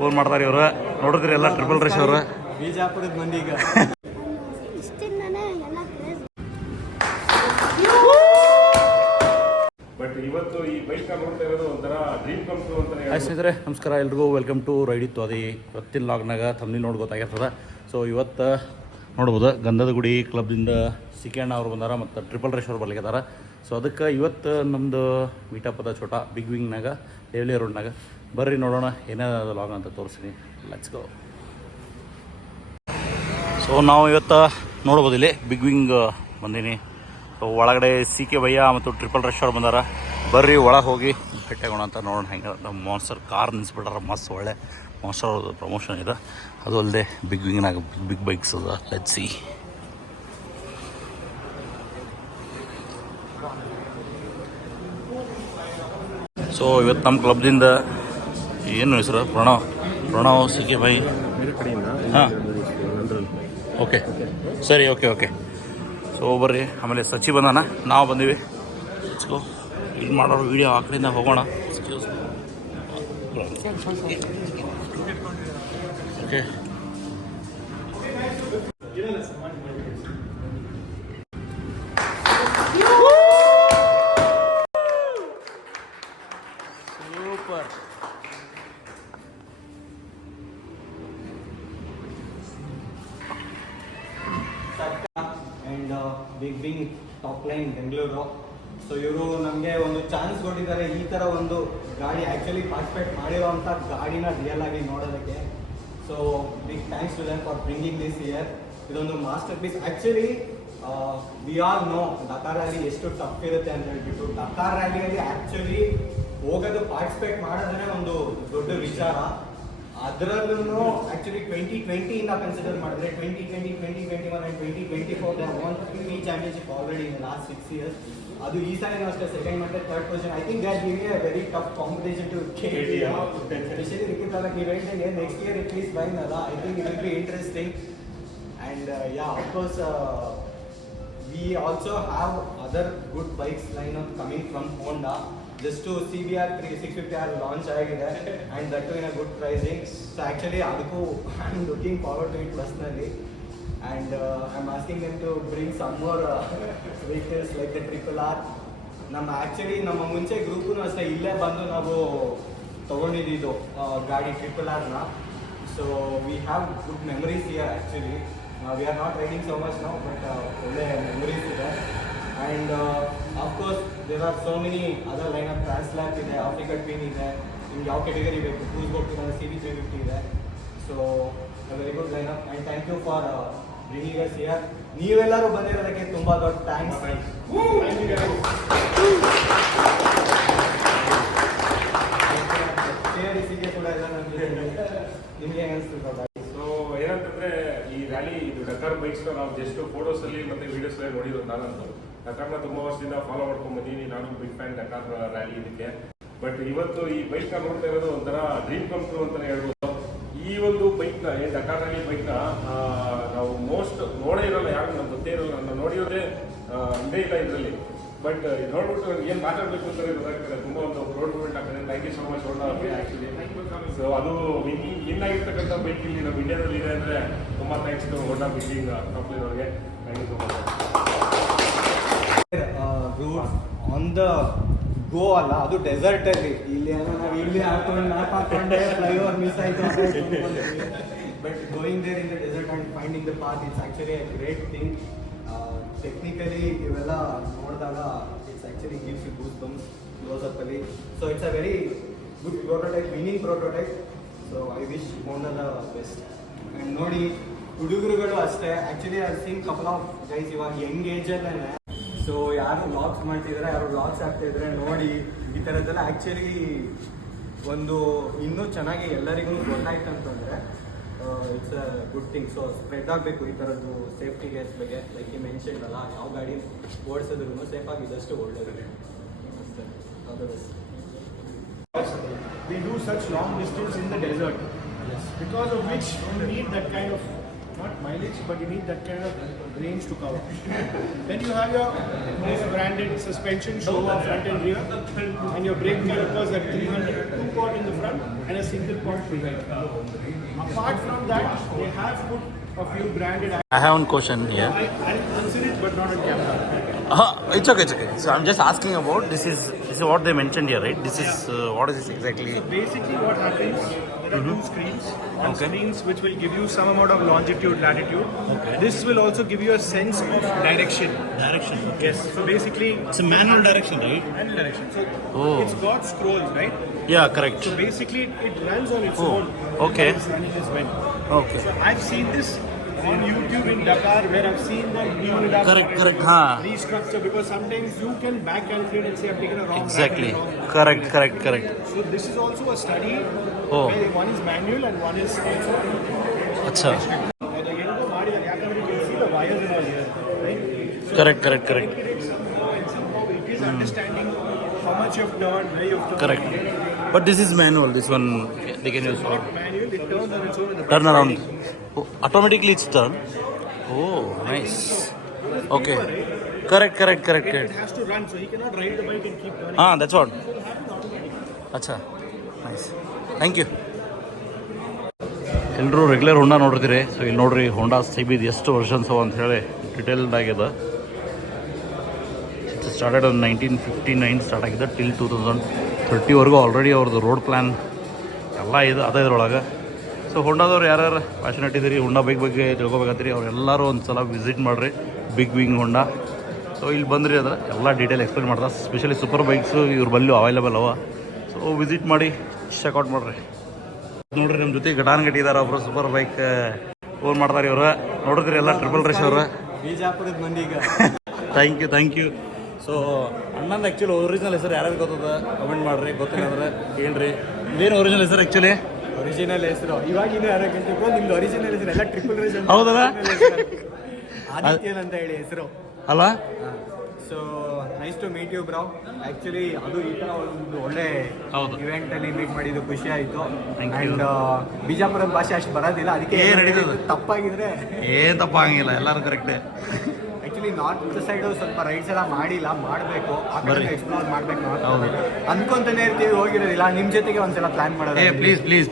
Phone ಮಾಡ್ತಾರೆ ಇವರು. ನೋಡಿದ್ರಿ ಎಲ್ಲ ಟ್ರಿಪಲ್ ರಶ್ ಅವರು ಬಿಜಾಪುರದ ಮಂದಿ ಈಗ ಬಟ್ ಇವತ್ತು ಈ ಬೈಕ್ ನೋಡ್ತಾ ಇರೋದು ಒಂಥರ ಡ್ರೀಮ್ ಕಮ್ ಟ್ರೂ ಅಂತಾನೆ. ಸ್ನೇಹಿತರೆ ನಮಸ್ಕಾರ ಎಲ್ರಿಗೂ, ವೆಲ್ಕಮ್ ಟು ರೈಡ್ ಇತ್ತು. ಅದೇ ಇವತ್ತಿನ ಲಾಗ್ನಾಗ ತಮ್ಮಲ್ಲಿ ನೋಡಿ ಗೊತ್ತಾಗಿರ್ತದೆ. ಸೊ ಇವತ್ತು ನೋಡ್ಬೋದು ಗಂಧದ ಗುಡಿ ಕ್ಲಬ್ದಿಂದ ಸಿಕಣ್ಣ ಅವ್ರು ಬಂದಾರ ಮತ್ತು ಟ್ರಿಪಲ್ ರಶ್ ಅವ್ರು ಬರ್ಲಿಕ್ಕಿದಾರ. ಸೊ ಅದಕ್ಕೆ ಇವತ್ತು ನಮ್ಮದು ಮೀಟಪ್ ಅದ ಛೋಟ ಬಿಗ್ ವಿಂಗ್ನಾಗ ದೇವಳಿ ರೋಡ್ನಾಗ. ಬರ್ರಿ ನೋಡೋಣ ಏನೇನು ಲಾಗ್ ಅಂತ ತೋರಿಸ್ತೀನಿ. Let's go. ಸೊ ನಾವು ಇವತ್ತು ನೋಡ್ಬೋದು ಇಲ್ಲಿ ಬಿಗ್ ವಿಂಗ್ ಬಂದೀನಿ. ಸೊ ಒಳಗಡೆ ಸಿ ಕೆ ಭಯ್ಯ ಮತ್ತು ಟ್ರಿಪಲ್ ರಶ್ ಅವ್ರು ಬಂದಾರ. ಬರ್ರಿ ಒಳಗೆ ಹೋಗಿ ಭೇಟಿಯಾಗೋಣ ಅಂತ ನೋಡೋಣ. ಹೆಂಗೆ ನಮ್ಮ ಮಾನ್ಸ್ಟರ್ ಕಾರ್ ನಿಲ್ಲಿಸ್ಬಿಟ್ಟಾರ, ಮಸ್ತ್ ಒಳ್ಳೆ ಮಾನ್ಸ್ಟರ್ ಅವ್ರದ್ದು ಪ್ರಮೋಷನ್ ಇದೆ. ಅದು ಅಲ್ಲದೆ ಬಿಗ್ ವಿಂಗ್ನಾಗ ಬಿಗ್ ಬೈಕ್ಸ್ ಅದ. Let's see. ಸೊ ಇವತ್ತು ನಮ್ಮ ಕ್ಲಬ್ದಿಂದ ಏನು ಹೆಸರು ಪ್ರಣವ್ ಸಿ ಕೆ ಭೈ. ಹಾಂ ಓಕೆ ಸರಿ, ಓಕೆ. ಸೊ ಬರ್ರಿ. ಆಮೇಲೆ ಸಚಿ ಬಂದಾನ, ನಾವು ಬಂದೀವಿ. ಸೊ ಇಲ್ಲಿ ಮಾಡೋರು ವೀಡಿಯೋ ಆ ಕಡೆಯಿಂದ ಹೋಗೋಣ. Okay super. And big wing top line Bengaluru. So ಇವರು ನಮಗೆ ಒಂದು ಚಾನ್ಸ್ ಕೊಟ್ಟಿದ್ದಾರೆ ಈ ಥರ ಒಂದು ಗಾಡಿ ಆ್ಯಕ್ಚುಲಿ ಪಾರ್ಟಿಸಿಪೇಟ್ ಮಾಡಿರೋವಂಥ ಗಾಡಿನ ರಿಯಲ್ ಆಗಿ ನೋಡೋದಕ್ಕೆ. So big thanks to them for bringing this year. ಇದೊಂದು masterpiece. Actually we all know Dakar rally ಎಷ್ಟು ಟಫ್ ಇರುತ್ತೆ ಅಂತ ಹೇಳ್ಬಿಟ್ಟು. ಡಕಾರ್ ರ್ಯಾಲಿಯಲ್ಲಿ ಆ್ಯಕ್ಚುಲಿ ಹೋಗೋದು ಪಾರ್ಟಿಸಿಪೇಟ್ ಮಾಡೋದೇ ಒಂದು ದೊಡ್ಡ ವಿಚಾರ. ಅದರಲ್ಲೂ ಆ್ಯಕ್ಚುಲಿ 2020 ಕನ್ಸಿಡರ್ ಮಾಡಿದ್ರೆ 2020, 2021 and 2024 they won 3 championship already in last 6 years. ಅದು ಈ ಸಾರಿನೂ ಅಷ್ಟೇ ಸೆಕೆಂಡ್ ಮತ್ತೆ third position. I think that giving a very tough competition to KTM. Specially ರಿಕಿತಾಲ event next year it is ಬೈನ್ ಅಲ್ಲ. I think it will be interesting. And yeah of course we also have other good bikes line up coming from Honda. Just to CBR 650R launch ಆಗಿದೆ and that too in a good pricing. So actually ಅದಕ್ಕೂ I am looking forward to it personally, and I'm asking them to bring some more vehicles like the Triple R. ನಮ್ಮ ಮುಂಚೆ ಗ್ರೂಪೂ ಅಷ್ಟೇ ಇಲ್ಲೇ ಬಂದು ನಾವು ತೊಗೊಂಡಿದ್ದು ಗಾಡಿ Triple R ನ. So we have good memories here actually. We are not riding so much now, but ಒಳ್ಳೆ memories ಇದೆ. And of course there are so many other lineup. Translap ಇದೆ, Africa Twin ಇದೆ, ನಿಮ್ಗೆ ಯಾವ ಕೆಟಗರಿ ಬೇಕು cruise ಹೋಗ್ತಿದ್ದಾರೆ, CB350 ಇದೆ. So very good lineup and thank you for bringing us here. ನೀವೆಲ್ಲರೂ ಬಂದಿರೋದಕ್ಕೆ ತುಂಬ ದೊಡ್ಡ ಥ್ಯಾಂಕ್ಸ್. KRDCಗೆ ಕೂಡ ಎಲ್ಲ ನಿಮಗೆ ಅನಿಸ್ತಿರ್ತದೆ. ಸೊ ಏನಂತಂದ್ರೆ ಈ ರ್ಯಾಲಿ ಇದು ಡಕಾರ್ ಬೈಕ್ಸ್ ನಾವು ಜಸ್ಟ್ ಫೋಟೋಸ್ ಅಲ್ಲಿ ಮತ್ತೆ ವಿಡಿಯೋಸ್ ಅಲ್ಲಿ ನೋಡಿರೋದು. ನಾನಂತೂ ಡಕಾರ್ನ ತುಂಬಾ ವರ್ಷದಿಂದ ಫಾಲೋ ಮಾಡ್ಕೊಂಡ್ ಬಂದೀನಿ. ನಾನು ಬಿಗ್ ಫ್ಯಾನ್ ಡಕಾರ್ ರ್ಯಾಲಿ ಇದಕ್ಕೆ. ಬಟ್ ಇವತ್ತು ಈ ಬೈಕ್ ನೋಡ್ತಾ ಇರೋದು ಒಂಥರ ಡ್ರೀಮ್ ಕಮ್ ಟ್ರೂ ಅಂತಾನೆ ಹೇಳ್ಬೋದು. ಈ ಒಂದು ಬೈಕ್ನ ಡಕಾರ್ ರ್ಯಾಲಿ ಬೈಕ್ನ ನಾವು ಮೋಸ್ಟ್ ನೋಡೇ ಇರೋಲ್ಲ, ಯಾರು ನಮ್ಗೆ ಗೊತ್ತೇ ಇರೋಲ್ಲ. ನಾನು ನೋಡಿರೋದೇ ಇದೇ ಇಲ್ಲ ಇದರಲ್ಲಿ. ಬಟ್ ಇದು ನೋಡ್ಬಿಟ್ಟು ಏನು ಮಾತಾಡಬೇಕು ಅಂತ ಗೊತ್ತಾಗ್ತದೆ. ತುಂಬ ಒಂದು ಪ್ರೌಡ್ ಮೂಮೆಂಟ್ ಆಗ್ತದೆ. Thank you so much Honda ಅವ್ರಿಗೆ ಆ್ಯಕ್ಚುಲಿ. ಸೊ ಅದು ವಿನ್ ಆಗಿರ್ತಕ್ಕಂಥ ಬೈಕ್ ಇಲ್ಲಿ ನಮ್ಮ ಇಂಡಿಯಾದಲ್ಲಿ ಇದೆ ಅಂದರೆ ತುಂಬ thanks to Honda building company ಅವ್ರಿಗೆ. Thank you so much. Route on the go ಅಲ್ಲ, ಅದು ಡೆಸರ್ಟಲ್ಲಿ. ಇಲ್ಲಿ ನಾವು ಇಲ್ಲಿ ಹಾಕೊಂಡು ಮ್ಯಾಪ್ ಹಾಕೊಂಡೆ ಫ್ಲೈಓವರ್ ಮಿಸ್ ಆಯಿತು ಅಂತ. But going there in the desert and finding the path it's actually a great thing. Technically ಇವೆಲ್ಲ ನೋಡಿದಾಗ it's actually gives you goose bumps ಕ್ಲೋಸಪ್ಪಲ್ಲಿ. So it's a very good prototype, winning prototype. So I wish Honda the best. And ನೋಡಿ ಹುಡುಗರುಗಳು ಅಷ್ಟೇ. Actually I seen couple of guys ಇವಾಗ young ಏಜಲ್ಲೇ. So ಯಾರು vlogs ಮಾಡ್ತಿದ್ದಾರೆ, ಯಾರು ವ್ಲಾಗ್ಸ್ ಆಗ್ತಾಯಿದ್ರೆ ನೋಡಿ. ಈ ಥರದ್ದೆಲ್ಲ ಆ್ಯಕ್ಚುಲಿ ಒಂದು ಇನ್ನೂ ಚೆನ್ನಾಗಿ ಎಲ್ಲರಿಗೂ ಗೊತ್ತಾಯ್ತು ಅಂತಂದರೆ it's a good thing. So spread ಆಗಬೇಕು ಈ ಥರದ್ದು ಸೇಫ್ಟಿ ಗೇರ್ಸ್ ಬಗ್ಗೆ. ಲೈಕ್ ಈ ಮೆನ್ಷನ್ ಅಲ್ಲ, ಯಾವ ಗಾಡಿ ಓಡಿಸಿದ್ರು ಸೇಫಾಗಿದ್ದಷ್ಟು ಒಳ್ಳೆಯದು. We do such long distance in the desert, yes, because of which you need that kind of not mileage, but you need that kind of range to cover. Then you have your branded suspension, show of front and rear, and your brake calipers at 300, 2-port in the front and a single port behind. Apart from that, they have put a few branded. I have one question here. I'll answer it, but not on camera. It's okay, it's okay. So I'm just asking about this is what they mentioned here, right? This is what is this exactly? So basically what happens, there are two screens. One Okay. screens which will give you some amount of longitude, latitude. Okay. This will also give you a sense of direction. Direction. Yes. So basically, It's a manual direction, right? manual direction. So Oh. it's got scrolls, right? Yeah, correct. So basically it runs on its Oh, own. okay. It's running as well. Okay. So I've seen this on YouTube in Dakar where I've seen them doing it up. Correct, huh. Restructure because sometimes you can back calculate and say I've taken a wrong Exactly. right and wrong. Correct. So this is also a study Oh. where one is manual and one is also Acha. ಹೆಂಗೋ ಮಾಡಿದ್ದಾರೆ ಯಾಕಂದ್ರೆ you can see the wires and all here, right? Correct. And somehow it is understanding how much you've turned, where you've turned. Correct. But this is manual. This one they can use for Manual, it turns on its own in the turn back around. side. Oh, automatically it's turn. Oh, nice. Okay. Correct. It has to run, so he cannot ride the bike and keep turning. That's what. Acha. Nice. Thank you. ಎಲ್ಲರೂ regular ಹೋಂಡಾ ನೋಡಿರ್ತೀರಿ. So ಇಲ್ಲಿ ನೋಡ್ರಿ ಹೋಂಡಾ ಸಿಬಿದು ಎಷ್ಟು versions ಅವ ಅಂತ ಹೇಳಿ detailed ಆಗಿದೆ. It's started 1959 start ಆಗಿದೆ till 2030ವರೆಗೂ already ಅವ್ರದ್ದು ರೋಡ್ ಪ್ಲ್ಯಾನ್ ಎಲ್ಲ ಇದು ಅದೇ ಇದ್ರೊಳಗೆ. ಸೊ ಹೋಂಡಾದವ್ರು ಯಾರ್ಯಾರು ಪ್ಯಾಷನೇಟ್ ಇದ್ದೀರಿ ಹೋಂಡಾ ಬೈಕ್ ಬಗ್ಗೆ ತಿಳ್ಕೊಬೇಕಂತೀರಿ ಅವ್ರೆಲ್ಲರೂ ಒಂದು ಸಲ ವಿಸಿಟ್ ಮಾಡಿರಿ ಬಿಗ್ ವಿಂಗ್ ಹೋಂಡಾ. ಸೊ ಇಲ್ಲಿ ಬಂದ್ರಿ ಅಂದ್ರೆ ಎಲ್ಲ ಡೀಟೇಲ್ ಎಕ್ಸ್ಪ್ಲೇನ್ ಮಾಡ್ತಾರೆ. ಸ್ಪೆಷಲಿ ಸೂಪರ್ ಬೈಕ್ಸು ಇವ್ರ ಬಲ್ಲಿ ಅವೈಲೇಬಲ್ ಅವ. ಸೊ ವಿಸಿಟ್ ಮಾಡಿ ಚೆಕ್ಔಟ್ ಮಾಡಿರಿ. ನೋಡ್ರಿ ನಮ್ಮ ಜೊತೆ ಘಟಾನ್ಘಟಿ ಇದ್ದಾರೆ ಒಬ್ಬರು ಸೂಪರ್ ಬೈಕ್ ಓನ್ ಮಾಡ್ತಾರೆ ಇವರು. ನೋಡಿದ್ರಿ ಎಲ್ಲ ಟ್ರಿಪಲ್ ರೇಸ್ ಅವರು. ಬಿಜಾಪುರದ ಮಂದಿಗ ಥ್ಯಾಂಕ್ ಯು. ಸೊ ಅಣ್ಣಂದು ಆ್ಯಕ್ಚುಲಿ ಒರಿಜಿನಲ್ ಹೆಸರು ಯಾರ್ಯಾರು ಗೊತ್ತದ ಕಮೆಂಟ್ ಮಾಡಿರಿ. ಗೊತ್ತಿಲ್ಲ ಅಂದ್ರೆ ಹೇಳ್ರಿ. ಇದೇನು ಒರಿಜಿನಲ್ ಹೆಸರು ಆ್ಯಕ್ಚುಲಿ? ಒರಿಜಿನಲ್ ಹೆಸರು ಇವಾಗ ಇನ್ನೂ ಯಾರೋ ಗಂಟೆಗೂ ನಿಮ್ದು ಒರಿಜಿನಲ್ ಹೆಸರು ಎಲ್ಲ ಟ್ರಿಪಲ್ ರೇಸ್ ಅಂತ ಹೌದಲ್ಲ? ಆದಿತ್ಯನ್ ಅಂತ ಹೇಳಿ ಹೆಸರು. ಅಲ್ಲ? So nice to meet you bro. Actually ಅದು ಈ ಥರ ಒಂದು ಒಳ್ಳೆ ಹೌದು. ಇವೆಂಟಲ್ಲಿ ಮೀಟ್ ಮಾಡಿದ್ದು ಖುಷಿ ಆಯಿತು. Thank you. ಆ್ಯಂಡ್ ಬಿಜಾಪುರದ ಭಾಷೆ ಅಷ್ಟು ಬರೋದಿಲ್ಲ, ಅದಕ್ಕೆ ಏನ್ ನಡೀತದೆ? ತಪ್ಪಾಗಿದ್ರೆ ಏನು ತಪ್ಪಾಗಿಲ್ಲ, ಎಲ್ಲರೂ ಕರೆಕ್ಟೇ. ಆ್ಯಕ್ಚುಲಿ ನಾರ್ತ್ ಸೈಡು ಸ್ವಲ್ಪ ರೈಡ್ಸ್ ಎಲ್ಲ ಮಾಡಿಲ್ಲ, ಮಾಡಬೇಕು, ಆ ಕಡೆ ಬರ್ರಿ. ಎಕ್ಸ್ಪ್ಲೋರ್ ಮಾಡಬೇಕು. ಹೌದು. ಅನ್ಕೊಂತಾನೆ ಇರ್ತೀವಿ, ಹೋಗಿರೋದಿಲ್ಲ. ನಿಮ್ಮ ಜೊತೆಗೆ ಒಂದ್ಸಲ ಪ್ಲಾನ್ ಮಾಡೋದು.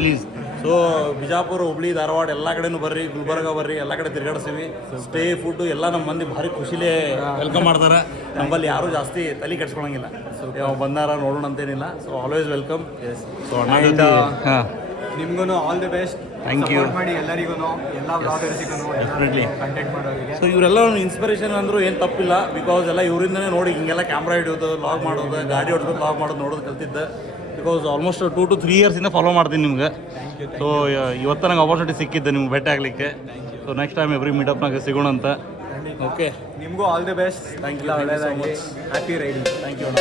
ಪ್ಲೀಸ್. ಸೊ ಬಿಜಾಪುರ, ಹುಬ್ಳಿ, ಧಾರವಾಡ ಎಲ್ಲ ಕಡೆನೂ ಬರ್ರಿ, ಗುಲ್ಬರ್ಗ ಬರ್ರಿ, ಎಲ್ಲ ಕಡೆ ತಿರುಗಾಡಿಸ್ತೀವಿ. ಸ್ಟೇ ಫುಡ್ಡು ಎಲ್ಲ ನಮ್ಮ ಮಂದಿ ಭಾರಿ ಖುಷಿಲೇ ವೆಲ್ಕಮ್ ಮಾಡ್ತಾರೆ. ನಮ್ಮಲ್ಲಿ ಯಾರೂ ಜಾಸ್ತಿ ತಲೆ ಕೆಡ್ಸ್ಕೊಳಂಗಿಲ್ಲ. ಬಂದಾರ ನೋಡೋಣ ಅಂತೇನಿಲ್ಲ. So always welcome. ಸೊ ಅಣ್ಣ ಜೊತೆ ನಿಮ್ಗೂ all the best. Thank you. ಮಾಡಿ ಎಲ್ಲರಿಗೂ, ಎಲ್ಲ ಬ್ಲಾಗರ್ಸಿಗೂ, Definitely. ಕಂಟೆಂಟ್ ಮಾಡೋರಿಗೆ. ಸೊ ಇವರೆಲ್ಲ ಒಂದು ಇನ್ಸ್ಪಿರೇಷನ್ ಅಂದರೂ ಏನು ತಪ್ಪಿಲ್ಲ. ಬಿಕಾಸ್ ಎಲ್ಲ ಇವರಿಂದನೇ ನೋಡಿ ಹಿಂಗೆಲ್ಲ ಕ್ಯಾಮ್ರಾ ಹಿಡಿಯೋದು, ಲಾಗ್ ಮಾಡೋದು, ಗಾಡಿ ಹೊಡ್ದು ಲಾಗ್ ಮಾಡೋದು ನೋಡೋದು ಕಲ್ತಿದ್ದೆ. ಬಿಕಾಸ್ ಆಲ್ಮೋಸ್ಟ್ 2 to 3 ಇಯರ್ಸಿಂದ ಫಾಲೋ ಮಾಡ್ತೀನಿ ನಿಮ್ಗೆ. ಸೊ ಇವತ್ತು ನಂಗೆ ಅಪರ್ಚುನಿಟಿ ಸಿಕ್ಕಿದ್ದೆ ನಿಮ್ಗೆ ಭೇಟಿ ಆಗಲಿಕ್ಕೆ. ಸೊ ನೆಕ್ಸ್ಟ್ ಟೈಮ್ ಎವ್ರಿ ಮೀಟಪ್ನಾಗ ಸಿಗೋಣ ಅಂತ. ಓಕೆ, ನಿಮಗೂ all the best. Thank you. ಒಳ್ಳೆಯದಾಗಿ. Happy riding. ಥ್ಯಾಂಕ್ ಯು ಅಣ್ಣ.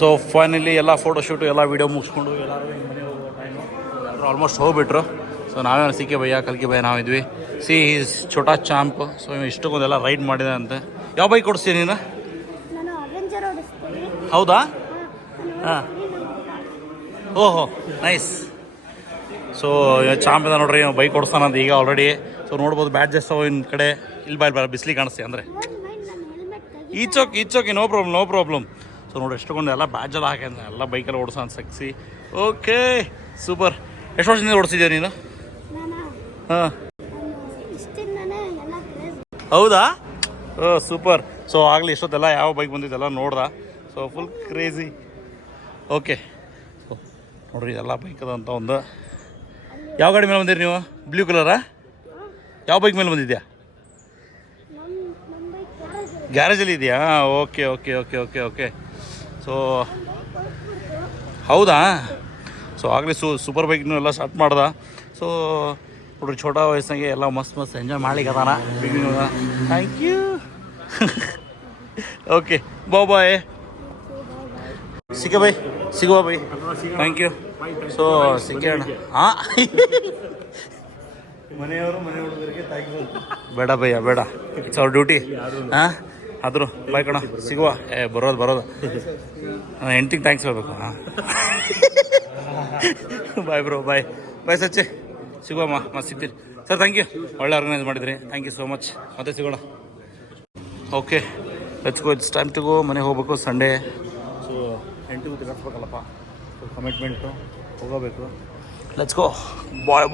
ಸೊ ಫೈನಲಿ ಎಲ್ಲ ಫೋಟೋಶೂಟು ಎಲ್ಲ ವೀಡಿಯೋ ಮುಗಿಸ್ಕೊಂಡು ಎಲ್ಲರೂ ಮನೆ ಹೋಗೋ ಟೈಮು ಎಲ್ಲರೂ ಆಲ್ಮೋಸ್ಟ್ ಹೋಗ್ಬಿಟ್ರು. ಸೊ ನಾವೇ ಸಿಕ್ಕೆ ಭಯ್ಯ, ಕಲ್ಕಿ ಭಯ್ಯ ನಾವಿದ್ವಿ. She is chhota champ. So ಇಷ್ಟಕ್ಕೊಂದೆಲ್ಲ ರೈಡ್ ಮಾಡಿದೆ ಅಂತೆ. ಯಾವ ಬೈಕ್ ಕೊಡಿಸ್ತೀನಿ ನೀನು? ನಾನು ಅವೆಂಜರ್ ಓಡಿಸ್ತೀನಿ. ಹೌದಾ? ಹಾಂ. ಓಹೋ, ನೈಸ್. ಸೊ ಚಾಂಪ್ ಇದೆ ನೋಡ್ರಿ, ಬೈಕ್ ಕೊಡಿಸ್ತಾನಂತ ಈಗ ಆಲ್ರೆಡಿ. ಸೊ ನೋಡ್ಬೋದು ಬ್ಯಾಡ್ಜ್ ಎಷ್ಟೋ ಇನ್ ಕಡೆ. ಇಲ್ಲಿ ಬಾಯ್ ಬಿಸ್ಲಿಗೆ ಕಾಣಿಸ್ತೀವಿ ಅಂದರೆ ಈಚೋಕೆ ನೋ ಪ್ರಾಬ್ಲಮ್. ಸೊ ನೋಡಿ ಎಷ್ಟೊಂದು ಎಲ್ಲ ಬ್ಯಾಡ್ಜ್ ಎಲ್ಲ ಹಾಕಿದ್ರೆ ಎಲ್ಲ ಬೈಕೆಲ್ಲ ಓಡಿಸೋ ಸಕ್ಸಿ. Okay, super. ಎಷ್ಟು ವರ್ಷದಿಂದ ಓಡಿಸಿದ್ಯಾ ನೀನು? ಹಾಂ, ಇಷ್ಟಿಂದನೇ ಎಲ್ಲ ಕ್ರೇಜ್. ಹೌದಾ? ಸೂಪರ್. ಸೊ ಆಗಲಿ ಇಷ್ಟೊತ್ತೆಲ್ಲ ಯಾವ ಬೈಕ್ ಬಂದಿದ್ದೆಲ್ಲ ನೋಡ್ದ. So full crazy. Okay, so ನೋಡ್ರಿ ಎಲ್ಲ ಬೈಕ್ ಅದಂತ ಒಂದು. ಯಾವ ಗಾಡಿ ಮೇಲೆ ಬಂದಿರಿ ನೀವು? ಬ್ಲೂ ಕಲರಾ? ಯಾವ ಬೈಕ್ ಮೇಲೆ ಬಂದಿದ್ಯಾ? ನಮ್ಮ ಬೈಕ್ ಗ್ಯಾರೇಜ್ ಗ್ಯಾರೇಜಲ್ಲಿ ಇದೆಯಾ? ಓಕೆ. ಸೊ ಹೌದಾ? ಸೊ ಆಗಲಿ ಸೂಪರ್ ಬೈಕ್ನು ಎಲ್ಲ ಸ್ಟಾರ್ಟ್ ಮಾಡ್ದ. ಸೊ ನೋಡ್ರಿ ಛೋಟಾ ವಯಸ್ಸಿನಾಗೆ ಎಲ್ಲ ಮಸ್ತ್ ಎಂಜಾಯ್ ಮಾಡ್ಲಿಕ್ಕದಾನ. Thank you. Okay, bye. ಸಿಕ್ಕ ಬೈ ಸಿಗುವ ಬೈ ಥ್ಯಾಂಕ್ ಯು ಸೊ ಸಿಕ್ಕೋಣ ಹಾಂ ಮನೆಯವರು ಮನೆ ಹುಡುಗರಿಗೆ ತಾಗಿ ಬೇಡ ಭಯ್ಯ ಬೇಡ ಇಟ್ಸ್ ಅವ್ರ ಡ್ಯೂಟಿ ಹಾಂ ಆದರೂ ಬಾಯ್ ಕಣ ಸಿಗುವ ಬರೋದು ನಾನು ಹೆಂಡ್ತಿಗೆ ಥ್ಯಾಂಕ್ಸ್ ಹೇಳ್ಬೇಕು ಹಾಂ ಬಾಯ್ ಬ್ರೋ ಬಾಯ್ ಸಚ್ಚೆ ಸಿಗುವಮ್ಮ ಮತ್ತೆ ಸಿಗ್ತೀರಿ ಸರ್ ಥ್ಯಾಂಕ್ ಯು ಒಳ್ಳೆ ಆರ್ಗನೈಸ್ ಮಾಡಿದ್ರಿ ಥ್ಯಾಂಕ್ ಯು ಸೋ ಮಚ್ ಮತ್ತೆ ಸಿಗೋಣ okay let's go it's time to go ಮನೆಗೆ ಹೋಗ್ಬೇಕು ಸಂಡೇ ಸೊ ಹೆಂಡ್ತಿಗೂ ತಿರ್ಗಾಡ್ಸ್ಬೇಕಲ್ಲಪ್ಪ ಸೊ ಕಮಿಟ್ಮೆಂಟು ಹೋಗಬೇಕು ಲೆಟ್ಸ್ ಗೋ ಬಾಯ್